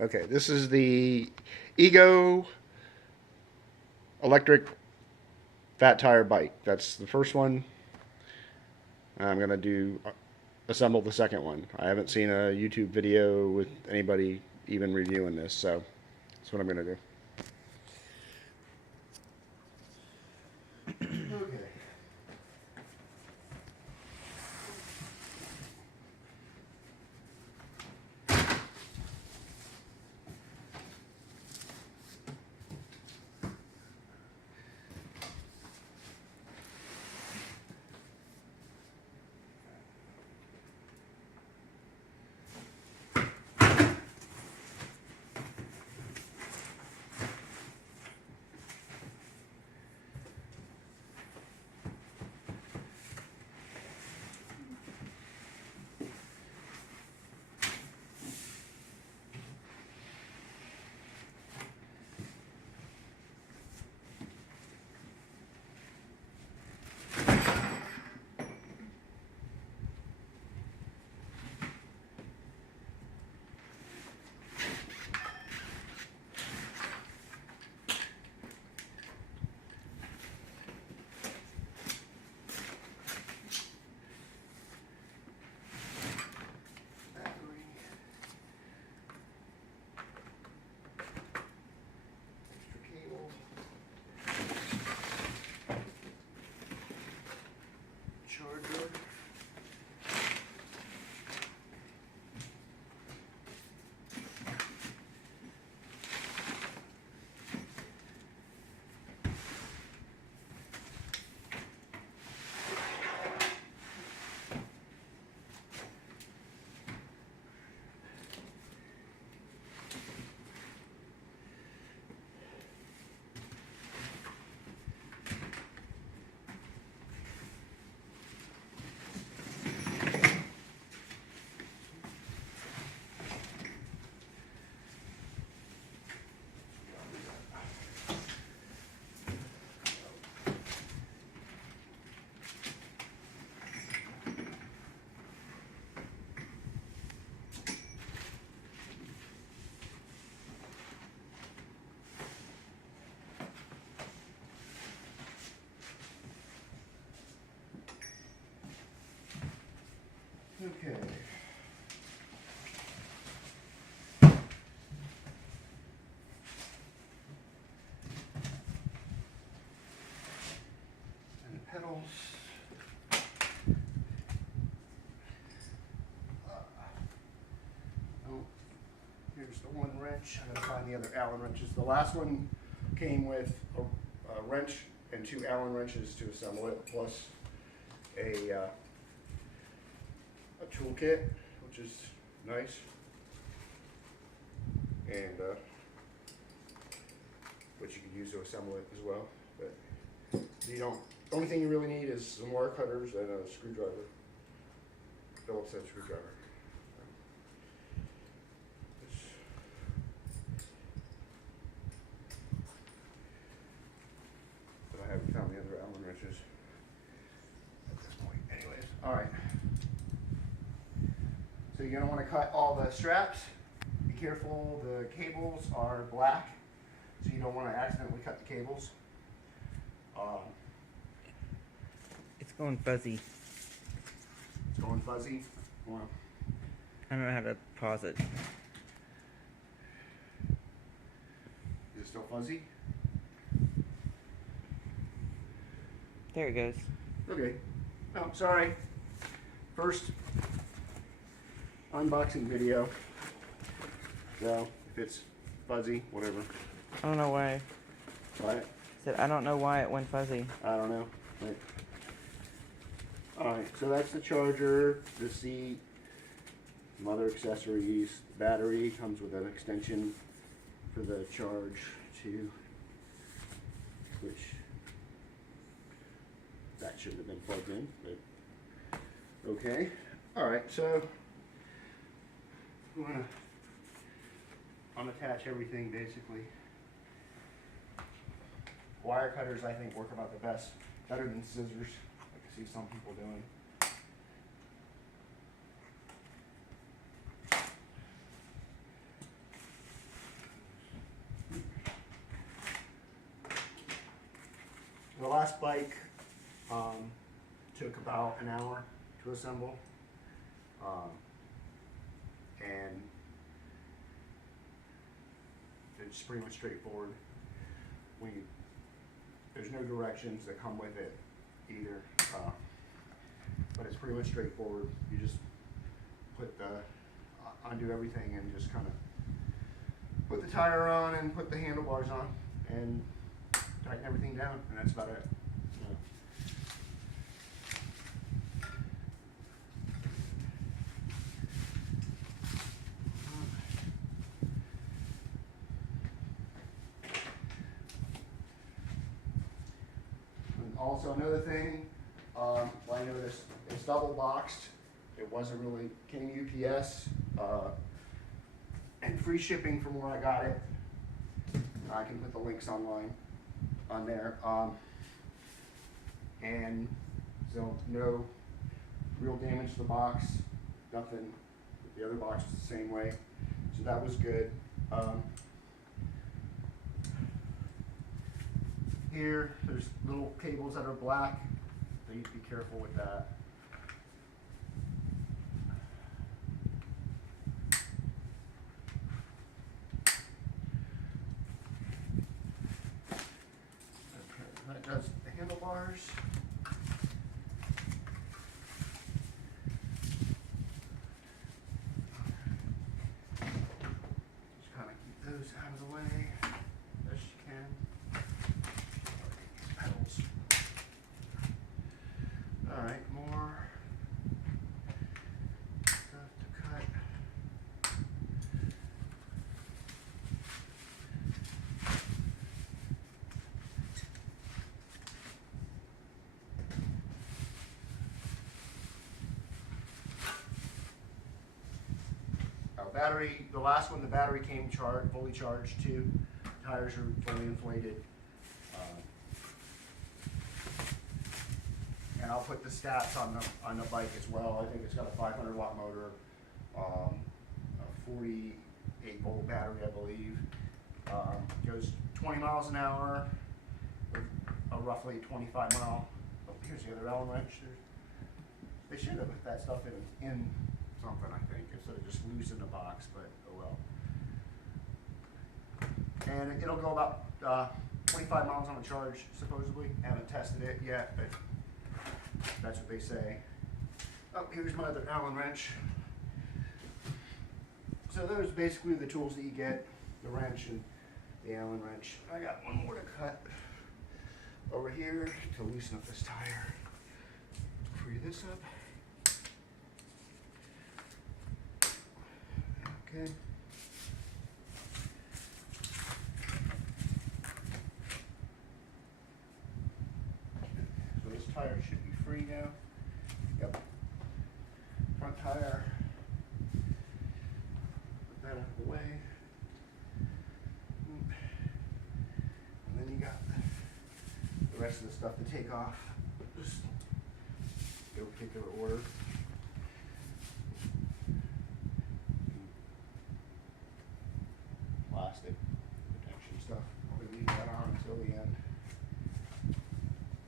Okay, this is the Ego electric fat tire bike. That's the first one. I'm gonna do assemble the second one. I haven't seen a YouTube video with anybody even reviewing this, so that's what I'm gonna do. Okay. Charger. Okay. And the pedals. Oh, here's the one wrench. I'm going to find the other Allen wrenches. The last one came with a wrench and two Allen wrenches to assemble it, plus a toolkit, which is nice. And which you could use to assemble it as well. But you don't. The only thing you really need is some wire cutters and a screwdriver. Phillips head screwdriver. But I haven't found the other Allen wrenches at this point. Anyways, all right. So you're gonna want to cut all the straps. Be careful. The cables are black, so you don't want to accidentally cut the cables. It's going fuzzy. It's going fuzzy. Wow. I don't know how to pause it. Is it still fuzzy? There it goes. Okay. Oh, sorry. First unboxing video. So if it's fuzzy, whatever. I don't know why. What? I don't know why it went fuzzy. I don't know. Wait. Alright, so that's the charger, the seat, some other accessories. The battery comes with an extension for the charge to, which that shouldn't have been plugged in, but okay. Alright, so I'm gonna unattach everything basically. Wire cutters I think work about the best, better than scissors, like I see some people doing. the last bike took about an hour to assemble, and it's pretty much straightforward. There's no directions that come with it either, but it's pretty much straightforward. You just undo everything and just kind of put the tire on and put the handlebars on and tighten everything down, and that's about it. And also another thing, I noticed it's double boxed. It wasn't really, came UPS, and free shipping from where I got it. I can put the links online on there. And so no real damage to the box, nothing. The other box was the same way, so that was good. Here, there's little cables that are black, so you have to be careful with that. That does the handlebars. Just kind of keep those out of the way as you can. Pedals. All right, more stuff to cut. Battery, the last one, the battery came fully charged too. Tires are fully inflated. And I'll put the stats on the bike as well. I think it's got a 500 watt motor, a 48 volt battery, I believe. Goes 20 miles an hour with a roughly 25 mile. Oh, here's the other Allen wrench. They should have put that stuff in something, I think, instead of just loose in the box, but oh well. And it'll go about 25 miles on a charge, supposedly. Haven't tested it yet, but that's what they say. Oh, here's my other Allen wrench. So those are basically the tools that you get, the wrench and the Allen wrench. I got one more to cut over here to loosen up this tire. Free this up. Okay. So this tire should be free now. Yep. Front tire. Put that out of the way. And then you got the rest of the stuff to take off. Just no particular order. Plastic protection stuff. We'll leave that on until the end.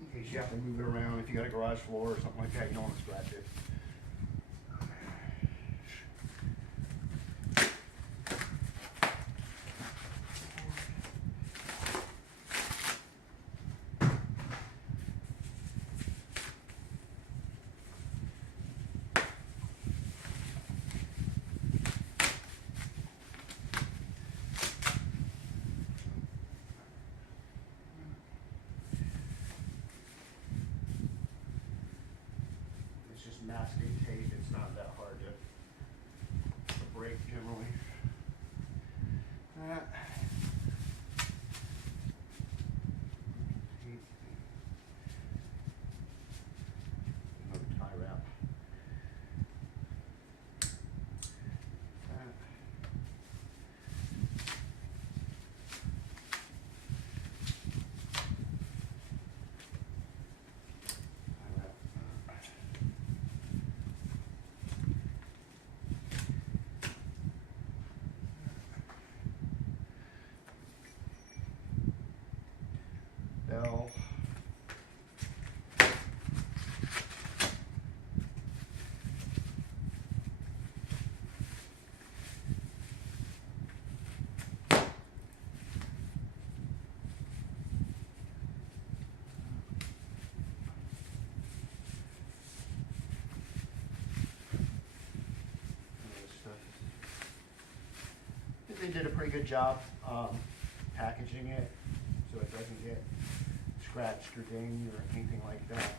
In case you have to move it around, if you got a garage floor or something like that, you don't want to scratch it. Masking tape, it's not that hard to break generally. Another tie wrap. they did a pretty good job packaging it so it doesn't get scratched or dinged or anything like that.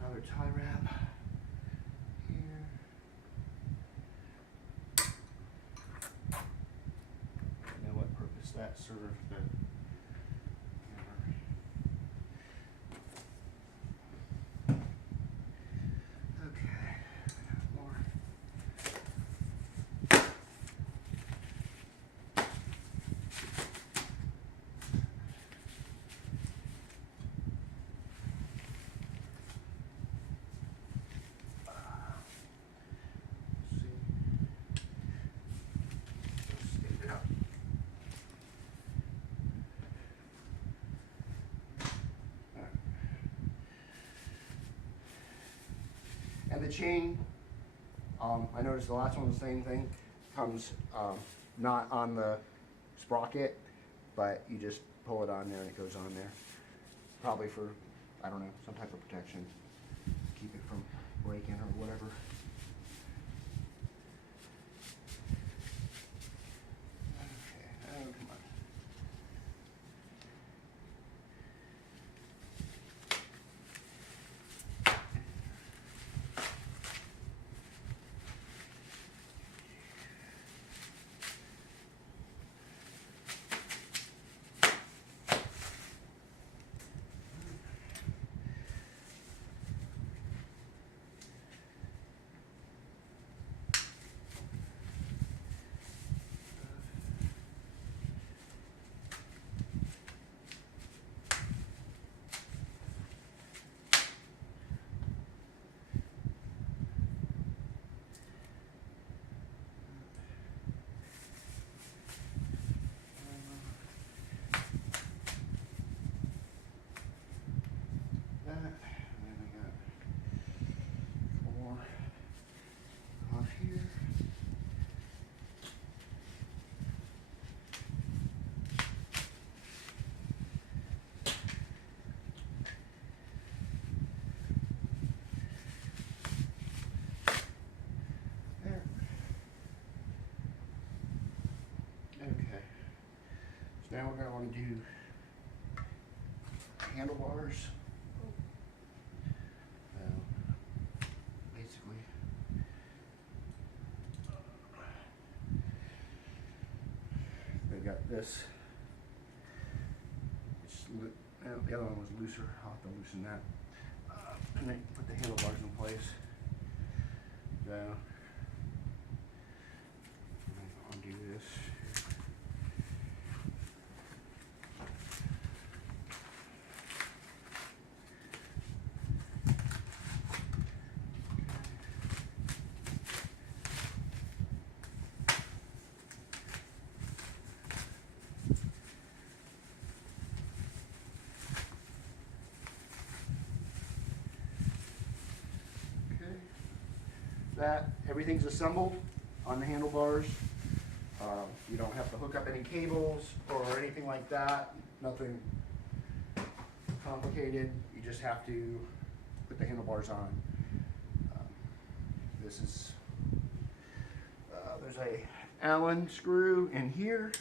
Another tie wrap here. I know what purpose that served, but okay. More. And the chain, I noticed the last one was the same thing, comes not on the sprocket, but you just pull it on there and it goes on there. Probably for, I don't know, some type of protection. Keep it from breaking or whatever. Okay, oh, come on. That, and then I got 4 off here. There. Okay. So now we're going to want to do handlebars. Basically, they've got this. The other one was looser. I'll have to loosen that. And then put the handlebars in place. So, undo this. That everything's assembled on the handlebars. You don't have to hook up any cables or anything like that. Nothing complicated. You just have to put the handlebars on. This is there's a Allen screw in here.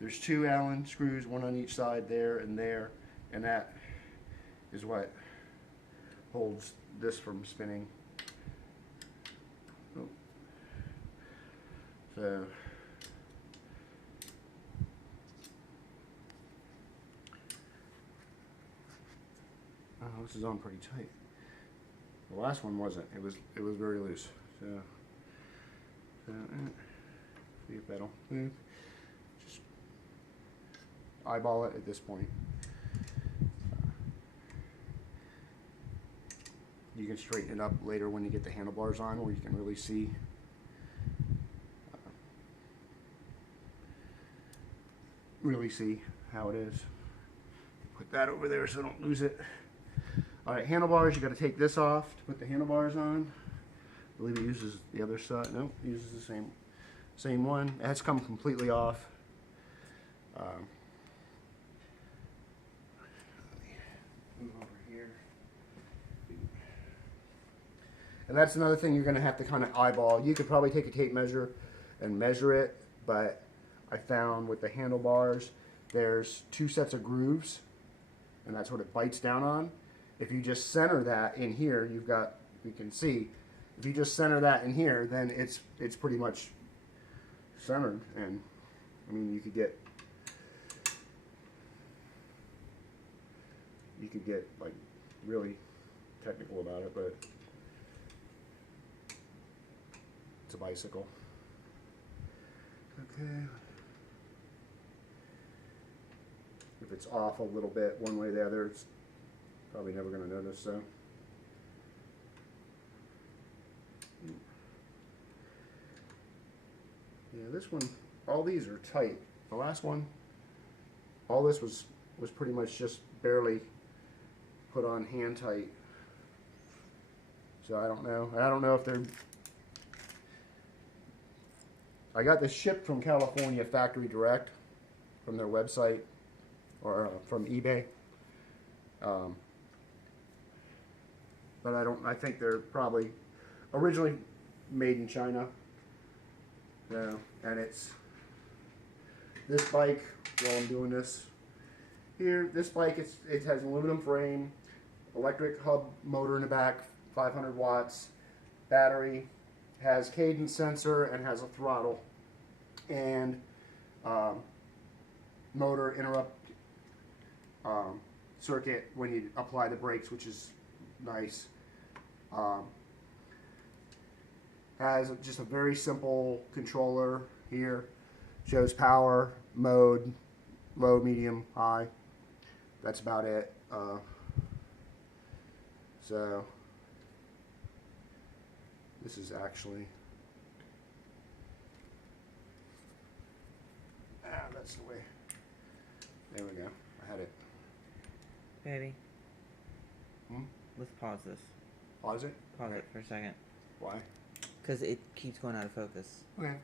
There's 2 Allen screws, one on each side there, and that is what holds this from spinning. Oh. So this is on pretty tight. The last one wasn't. It was very loose. So see if that'll move. Just eyeball it at this point. You can straighten it up later when you get the handlebars on, where you can really see. How it is. Put that over there so I don't lose it. All right, handlebars. You got to take this off to put the handlebars on. I believe it uses the other side. Nope, it uses the same one. It has come completely off. Move over here. And that's another thing you're going to have to kind of eyeball. You could probably take a tape measure and measure it, but I found with the handlebars, there's 2 sets of grooves, and that's what it bites down on. If you just center that in here, you can see, if you just center that in here, then it's pretty much centered. And I mean, you could get like really technical about it, but it's a bicycle. Okay. If it's off a little bit one way or the other, it's probably never going to notice. So yeah, this one, all these are tight. The last one, all this was pretty much just barely put on hand tight. So I don't know if they're. I got this shipped from California factory direct from their website or from eBay. But I think they're probably originally made in China. So, and it's this bike, while I'm doing this here, this bike, it has an aluminum frame, electric hub motor in the back, 500 watts, battery, has cadence sensor and has a throttle and motor interrupt circuit when you apply the brakes, which is nice. Has just a very simple controller here, shows power, mode, low, medium, high. That's about it. So this is actually, that's the way. There we go. I had it. Baby. Hmm? Let's pause this. Pause it? Pause it for a second. Why? Because it keeps going out of focus. Okay.